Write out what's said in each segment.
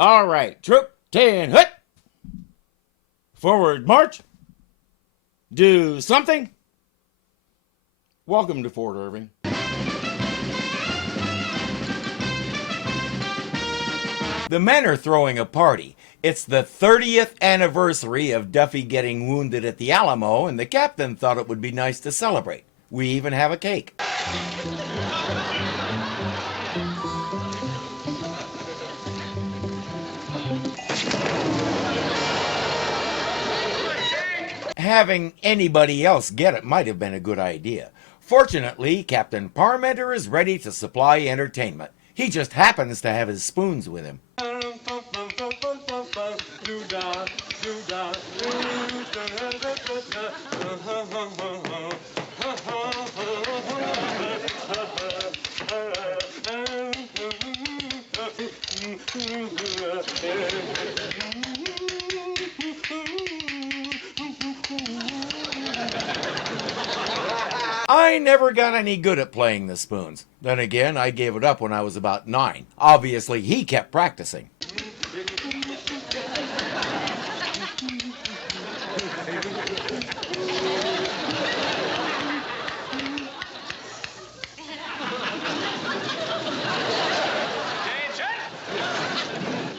All right, troop 10, hut! Forward march. Do something. Welcome to Fort Irving. The men are throwing a party. It's the 30th anniversary of Duffy getting wounded at the Alamo, and the captain thought it would be nice to celebrate. We even have a cake. Having anybody else get it might have been a good idea. Fortunately, Captain Parmenter is ready to supply entertainment. He just happens to have his spoons with him. I never got any good at playing the spoons. Then again, I gave it up when I was about 9. Obviously, he kept practicing.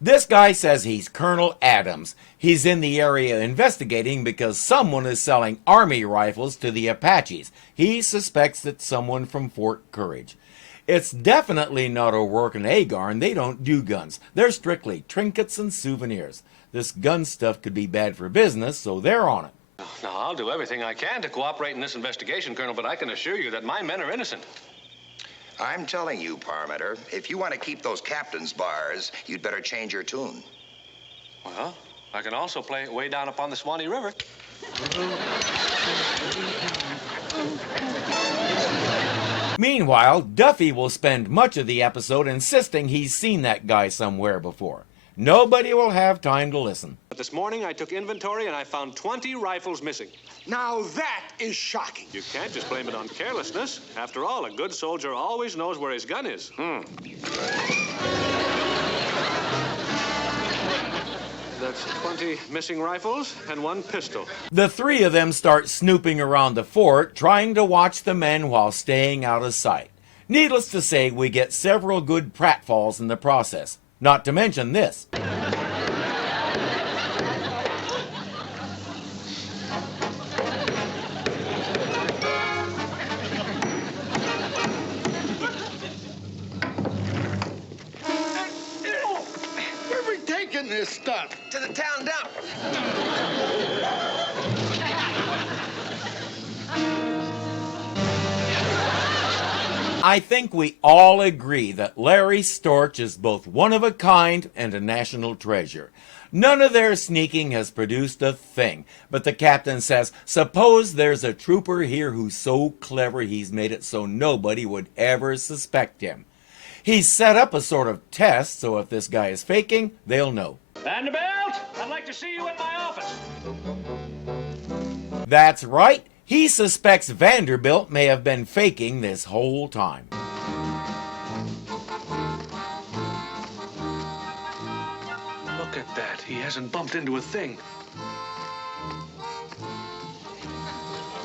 This guy says he's Colonel Adams. He's in the area investigating because someone is selling army rifles to the Apaches. He suspects it's someone from Fort Courage. It's definitely not O'Rourke and Agarn. They don't do guns. They're strictly trinkets and souvenirs. This gun stuff could be bad for business, so they're on it. Now, I'll do everything I can to cooperate in this investigation, Colonel, but I can assure you that my men are innocent. I'm telling you, Parmenter, if you want to keep those captain's bars, you'd better change your tune. Well, I can also play it way down upon the Swanee River. Meanwhile, Duffy will spend much of the episode insisting he's seen that guy somewhere before. Nobody will have time to listen. But this morning I took inventory and I found 20 rifles missing. Now that is shocking. You can't just blame it on carelessness. After all, a good soldier always knows where his gun is. That's 20 missing rifles and 1 pistol. The 3 of them start snooping around the fort, trying to watch the men while staying out of sight. Needless to say, we get several good pratfalls in the process. Not to mention this. Where are we taking this stuff? To the town dump. I think we all agree that Larry Storch is both one of a kind and a national treasure. None of their sneaking has produced a thing, but the captain says, suppose there's a trooper here who's so clever he's made it so nobody would ever suspect him. He's set up a sort of test, so if this guy is faking, they'll know. Vanderbilt, I'd like to see you in my office. That's right. He suspects Vanderbilt may have been faking this whole time. Look at that. He hasn't bumped into a thing.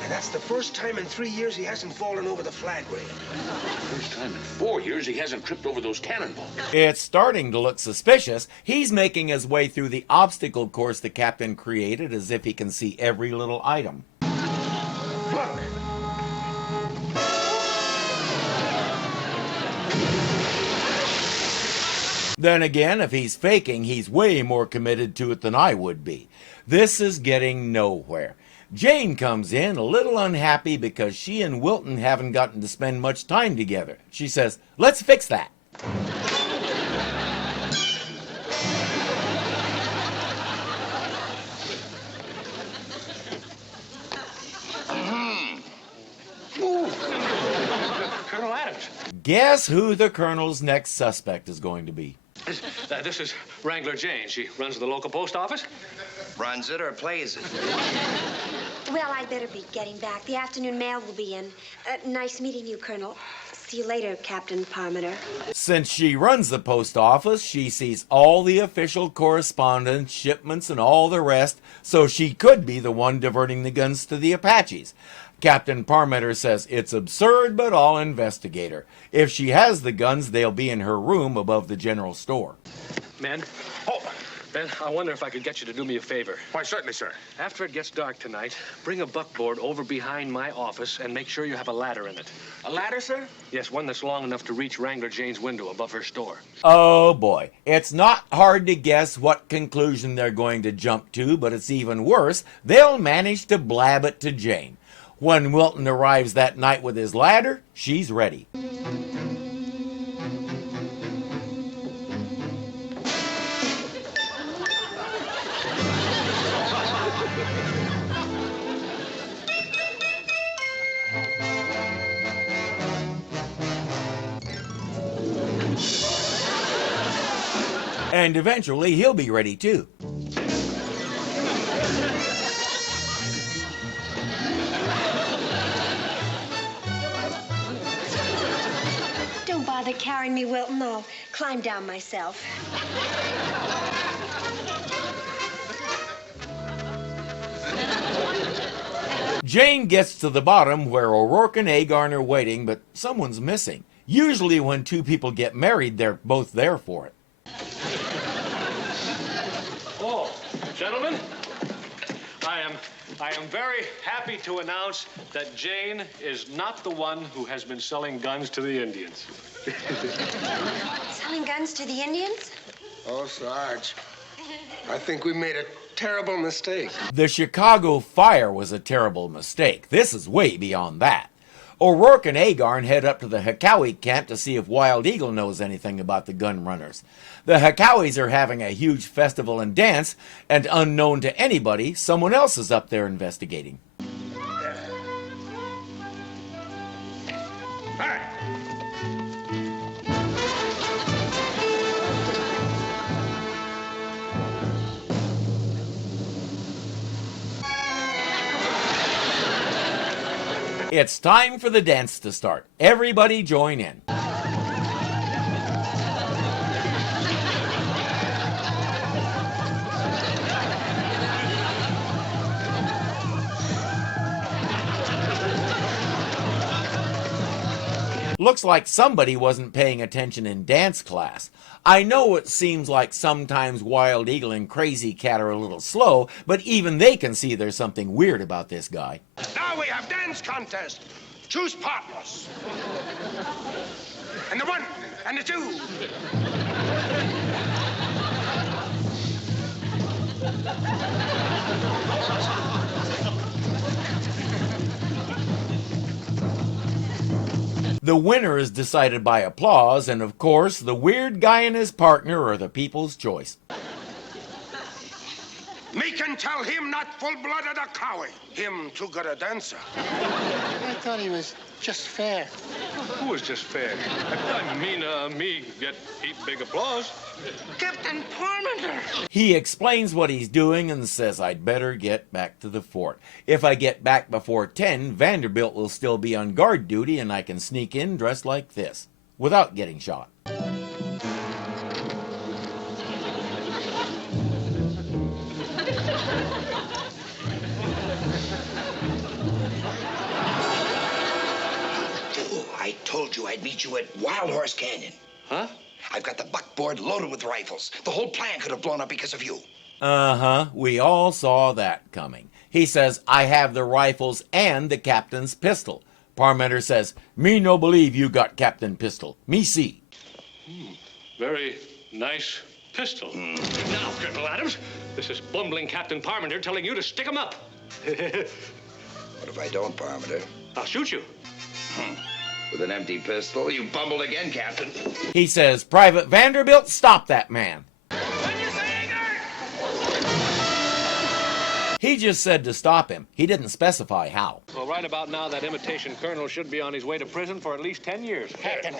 And that's the first time in 3 years he hasn't fallen over the flag rail. First time in 4 years he hasn't tripped over those cannonballs. It's starting to look suspicious. He's making his way through the obstacle course the captain created as if he can see every little item. Look. Then again, if he's faking, he's way more committed to it than I would be. This is getting nowhere. Jane comes in a little unhappy because she and Wilton haven't gotten to spend much time together. She says, let's fix that. Colonel Adams. Guess who the colonel's next suspect is going to be? This is Wrangler Jane. She runs the local post office. Runs it or plays it? Well, I'd better be getting back. The afternoon mail will be in. Nice meeting you, Colonel. See you later, Captain Parmenter. Since she runs the post office, she sees all the official correspondence, shipments, and all the rest, so she could be the one diverting the guns to the Apaches. Captain Parmenter says it's absurd, but I'll investigate her. If she has the guns, they'll be in her room above the general store. Men? Oh, Ben, I wonder if I could get you to do me a favor. Why, certainly, sir. After it gets dark tonight, bring a buckboard over behind my office and make sure you have a ladder in it. A ladder, sir? Yes, one that's long enough to reach Wrangler Jane's window above her store. Oh boy, it's not hard to guess what conclusion they're going to jump to, but it's even worse. They'll manage to blab it to Jane. When Wilton arrives that night with his ladder, she's ready. And eventually he'll be ready too. Don't bother carrying me, Wilton. I'll climb down myself. Jane gets to the bottom where O'Rourke and Agarn are waiting, but someone's missing. Usually when two people get married, they're both there for it. Oh, gentlemen, I am very happy to announce that Jane is not the one who has been selling guns to the Indians. Selling guns to the Indians? Oh, Sarge, I think we made a terrible mistake. The Chicago fire was a terrible mistake. This is way beyond that. O'Rourke and Agarn head up to the Hekawi camp to see if Wild Eagle knows anything about the gun runners. The Hekawis are having a huge festival and dance, and unknown to anybody, someone else is up there investigating. All right. It's time for the dance to start. Everybody join in. Looks like somebody wasn't paying attention in dance class. I know it seems like sometimes Wild Eagle and Crazy Cat are a little slow, but even they can see there's something weird about this guy. Now we have dance contest. Choose partners. And the one, and the two. The winner is decided by applause, and of course, the weird guy and his partner are the people's choice. Me can tell him not full-blooded a cowie. Him too good a dancer. I thought he was just fair. Who is just fair? I mean, me get big applause. Captain Parmenter. He explains what he's doing and says I'd better get back to the fort. If I get back before 10, Vanderbilt will still be on guard duty and I can sneak in dressed like this, without getting shot. I told you I'd meet you at Wild Horse Canyon. Huh? I've got the buckboard loaded with rifles. The whole plan could have blown up because of you. Uh-huh, we all saw that coming. He says, I have the rifles and the captain's pistol. Parmenter says, me no believe you got captain pistol. Me see. Very nice pistol. Now, Colonel Adams, this is bumbling Captain Parmenter telling you to stick 'em up. What if I don't, Parmenter? I'll shoot you. With an empty pistol? You bumbled again, Captain. He says, Private Vanderbilt, stop that man. He just said to stop him. He didn't specify how. Well, right about now, that imitation colonel should be on his way to prison for at least 10 years. Captain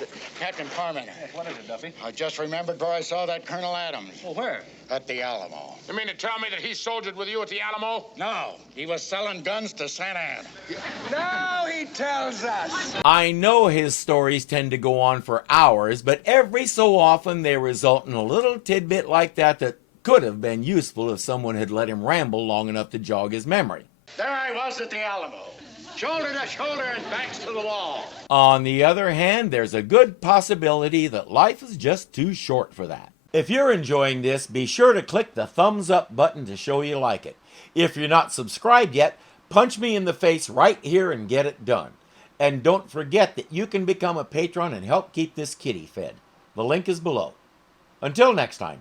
Parmenter. What is it, Duffy? I just remembered where I saw that Colonel Adams. Well, where? At the Alamo. You mean to tell me that he soldiered with you at the Alamo? No, he was selling guns to Santa Ana. Now he tells us. I know his stories tend to go on for hours, but every so often they result in a little tidbit like that that could have been useful if someone had let him ramble long enough to jog his memory. There I was at the Alamo, shoulder to shoulder and backs to the wall. On the other hand, there's a good possibility that life is just too short for that. If you're enjoying this, be sure to click the thumbs up button to show you like it. If you're not subscribed yet, punch me in the face right here and get it done. And don't forget that you can become a patron and help keep this kitty fed. The link is below. Until next time.